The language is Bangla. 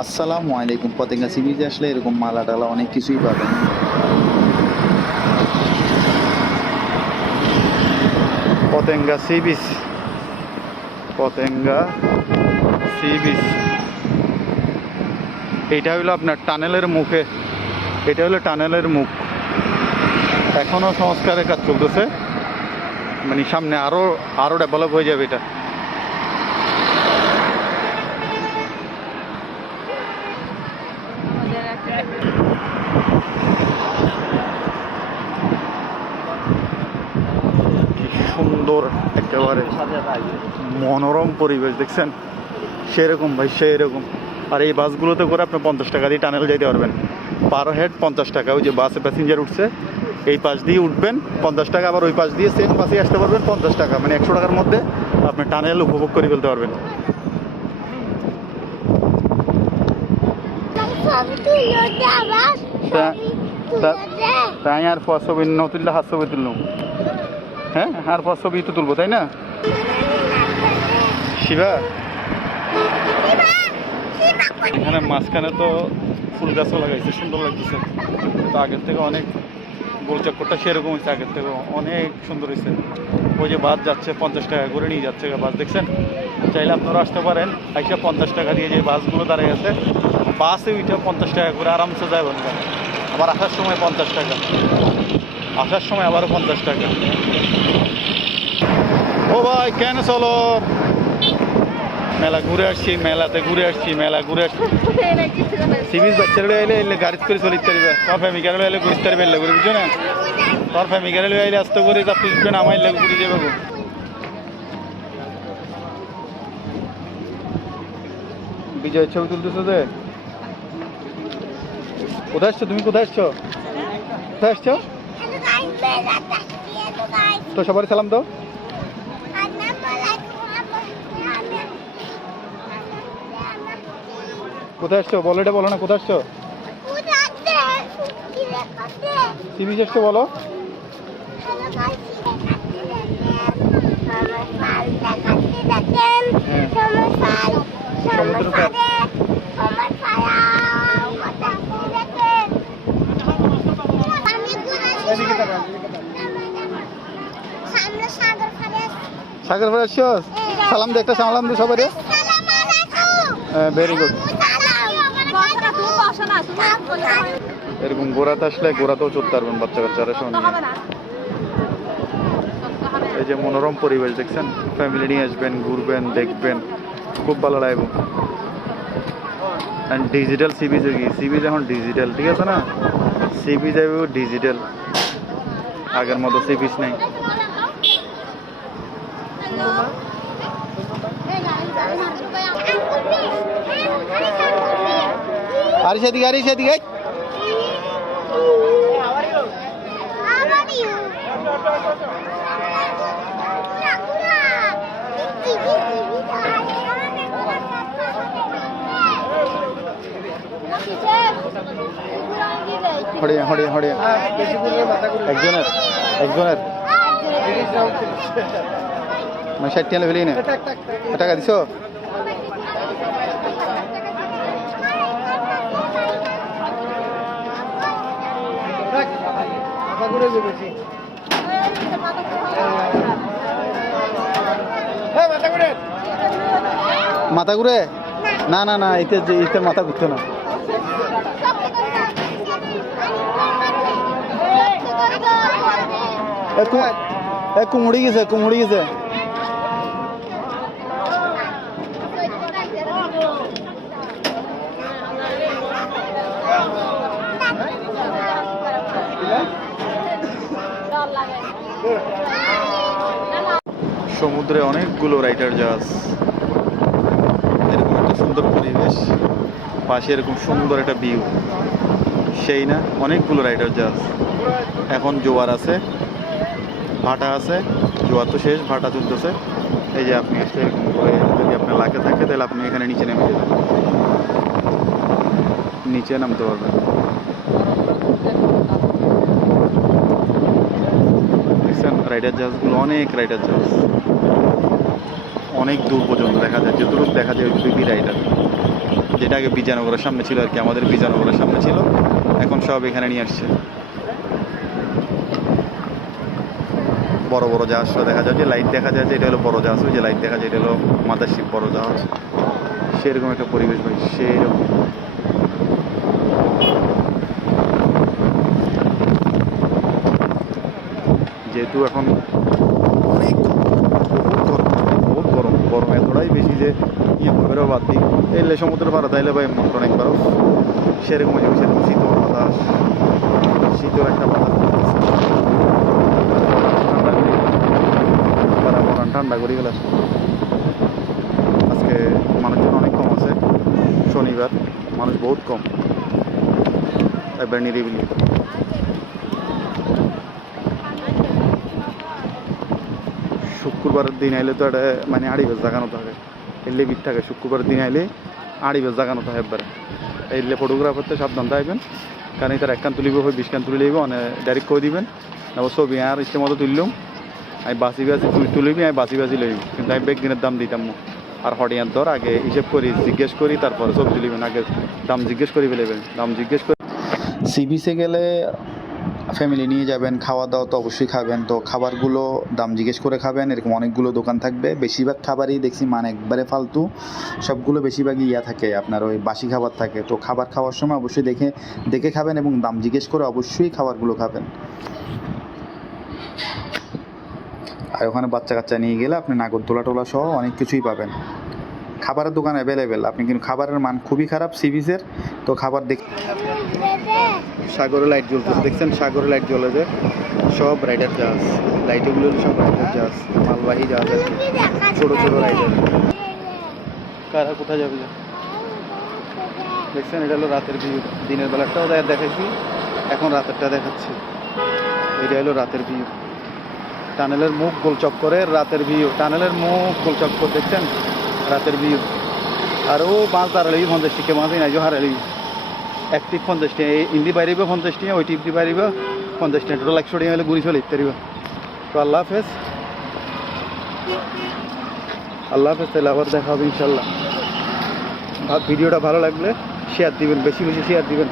আসসালামু আলাইকুম। পতেঙ্গা সি আসলে এরকম মালা টালা অনেক কিছুই পাবেন। Patenga sea beach Patenga sea beach এইটা হলো আপনার টানেলের মুখে। এটা হলো টানেলের মুখ। এখনও সংস্কারের কাজ চলতেছে। মানে সামনে আরও আরও ডেভেলপ হয়ে যাবে এটা আমাদের একটা কি সুন্দর একেবারে মনোরম পরিবেশ দেখছেন? সেরকম ভাই সেরকম। আর এই বাসগুলোতে করে আপনি পঞ্চাশ টাকা দিয়ে টানেল যেতে পারবেন। পার হেড পঞ্চাশ টাকা ওই যে বাসে প্যাসেঞ্জার উঠছে এই পাশ দিয়ে উঠবেন পঞ্চাশ টাকা আবার ওই পাশ দিয়ে সেম বাসে আসতে পারবেন পঞ্চাশ টাকা। মানে একশো টাকার মধ্যে আপনি টানেল উপভোগ করে ফেলতে পারবেন। তাই আর পর ছবি ন হ্যাঁ আর পর ছবি তো তুলবো, তাই না? শিবা? এখানে মাঝখানে তো ফুল গাছও লাগাইছে, সুন্দর লাগতেছে। তো আগের থেকে অনেক গোল চক্করটা সেরকম হয়েছে, আগের থেকে অনেক সুন্দর হয়েছে। ওই যে বাস যাচ্ছে পঞ্চাশ টাকা করে, নিয়ে যাচ্ছে বাস, দেখছেন? চাইলে আপনারা আসতে পারেন, আইসা পঞ্চাশ টাকা দিয়ে যে বাসগুলো দাঁড়িয়ে আছে, বাসে উঠে পঞ্চাশ টাকা করে আরামসে বলবে আবার আসার সময় পঞ্চাশ টাকা। আসার সময় আবারও পঞ্চাশ টাকা। ও ভাই, কেন চলো? মেলা ঘুরে আসছি, মেলাতে ঘুরে আসছি, মেলা ঘুরে আসছি। সিবিজ বাচ্চারা এলে এলে গাড়ি করে চলিতে পারবে। তোর ফ্যামিলি এলে ঘুরতে পারবে, এলে ঘুরে বুঝছ না? তোর ফ্যামিলি এলে আস্তে করে চাপতে দিচ্ছে না আমার এলে ঘুরে যাবে গো। বিজয়ের ছবি তুলতেছো যে কোথায় আসছো তুমি কোথায় আসছো কোথায় আসছো তো সবারই সালাম দাও। আমি কোথায় আসছো? বলো এটা বলো না কোথায় আসছো? বিচ আসছো বলো। হ্যালো গাইস আমার ফাল দেখাতে দেখেন হ্যাঁ। আমার ফাল সমুদ্র পার। আমার ফাল দেখাতে দেখেন আমি ঘুরে সামনে সাগর ভাই আসছো? সালাম দে একটা সালাম দে সবাই ভেরি গুড এরকম গোড়াতে আসলে গোড়াতেও চলতে পারবেন বাচ্চা কাচ্চারা সঙ্গে। এই যে মনোরম পরিবেশ দেখছেন? ফ্যামিলি নিয়ে আসবেন ঘুরবেন দেখবেন। খুব ভালো লাগবে। অ্যান্ড ডিজিটাল সিবিজ কি? সিবিজ এখন ডিজিটাল ঠিক আছে না? সিবিজ যাবে ডিজিটাল আগের মতো সিবিজ নেই। আরে সেদিকে আরে সেদিকে একজনের একজনের। মানে ষাট টাকা ফেলি না। টাকা দিছো? মাথা ঘুরে না না না এতে এতে মাথা ঘুরতো না। এ কুমড়ি গেছে কুমড়ি গেছে। সমুদ্রে অনেকগুলো রাইডার জাহাজ। এরকম একটা সুন্দর পরিবেশ। পাশে এরকম সুন্দর একটা ভিউ সেই না? অনেকগুলো রাইডার জাহাজ। এখন জোয়ার আছে। ভাটা আছে, জোয়ার তো শেষ, ভাটা চলতেছে। এই যে আপনি আসলে এরকম করে যদি আপনার লাগে থাকে, তাহলে আপনি এখানে নিচে নেমে যাবেন। নিচে নামতে পারবেন। দেখছেন রাইডার জাহাজগুলো অনেক রাইডার জাহাজ। অনেক দূর পর্যন্ত দেখা যায়, যতটুকু দেখা যায় ওইটুকুই রাইডার যেটা আগে বিজয়নগরের সামনে ছিল আর কি, আমাদের বিজয়নগরের সামনে ছিল। এখন সব এখানে নিয়ে আসছে। বড় বড় জাহাজটা দেখা যায়। যে লাইট দেখা যায় যে এটা হলো বড় জাহাজ, ওই যে লাইট দেখা যায় এটা হলো মাদারশিপ বড় জাহাজ। সেরকম একটা পরিবেশ ভাই, সেরকম। যেহেতু এখন অনেক বহুত গরম গরম, এতটাই বেশি যে ইয়ে করবে রে বাদ দিই। এলে সমুদ্র পাড়া তাইলে ভাই মনটা অনেক বারো সেরকম সেরকম শীতল বাতাস, শীতল একটা বাতাস ঠান্ডা করে পাড়া মরান ঠান্ডা করে গেলে আজকে মানুষজন অনেক কম আছে। শনিবার, মানুষ বহুত কম। একবার নিরিবিলি। শুক্রবারের দিন আইলে তো এটা মানে আড়ি বেজ জাগানো থাকে। এলে বিট থাকে, শুক্রবারের দিন আইলে আড়ি বেজ জাগানো থাকে একবারে। এলে ফটোগ্রাফার তো সাবধান থাকবেন। কারণ তার একখান তুলিব হয় বিশ খান তুলি লইব মানে ডাইরেক্ট করে দিবেন। ছবি আর ইচ্ছে মতো তুললাম। আমি বাসি তুই তুলিবি, আমি বাসি বাসি লইব। কিন্তু আমি বেগ দিনের দাম দিতাম আর হটিয়ার দর আগে হিসেব করি, জিজ্ঞেস করি, তারপরে ছবি তুলিবেন আগে দাম জিজ্ঞেস করি ফেলেবেন দাম জিজ্ঞেস করি। সি বিচে গেলে ফ্যামিলি নিয়ে যাবেন, খাওয়া দাওয়া তো অবশ্যই খাবেন। তো খাবারগুলো দাম জিজ্ঞেস করে খাবেন, এরকম অনেকগুলো দোকান থাকবে। বেশিরভাগ খাবারই দেখছি মানে একবারে ফালতু। সবগুলো বেশিরভাগই ইয়া থাকে, আপনার ওই বাসি খাবার থাকে। তো খাবার খাওয়ার সময় অবশ্যই দেখে দেখে খাবেন এবং দাম জিজ্ঞেস করে অবশ্যই খাবারগুলো খাবেন। আর ওখানে বাচ্চা কাচ্চা নিয়ে গেলে আপনি নাগরদোলা টোলা সহ অনেক কিছুই পাবেন। খাবারের দোকান অ্যাভেলেবেল আপনি কিন্তু খাবারের মান খুবই খারাপ সি বিচের তো খাবার দেখ সাগরে লাইট জ্বলতেছে, দেখছেন সাগরে লাইট জ্বলে যে সব রাইডার জাহাজ লাইটগুলো সব রাইডার জাহাজ মালবাহী জাহাজ কি, ছোট ছোট রাইডার কারা কোথায় যাবে দেখছেন এটা হলো রাতের ভিউ, দিনের বেলাটাও দেখাইছি, এখন রাতেরটা দেখাচ্ছি। এটা হলো রাতের ভিউ। টানেলের মুখ গোল চক্করে রাতের ভিউ। টানেলের মুখ গোল চক্কর দেখছেন? রাতের ভিউ। আর ও মাছ দাঁড়ালে পঞ্চাশ টিকে মাছই নাই একটিভ পঞ্চাশ টিয়া এই ইন্দি বাইরিব পঞ্চাশ টিয়া ওই টিপটি বাইরিব পঞ্চাশ টিয়া টোটাল একশো টিয়া হলে ঘুরি চলে, ইত্যাদি তো আল্লাহ হাফেজ। আল্লাহ হাফেজ, তাহলে আবার দেখা হবে ইনশাল্লাহ ভিডিওটা ভালো লাগলে শেয়ার দিবেন, বেশি বেশি শেয়ার দিবেন।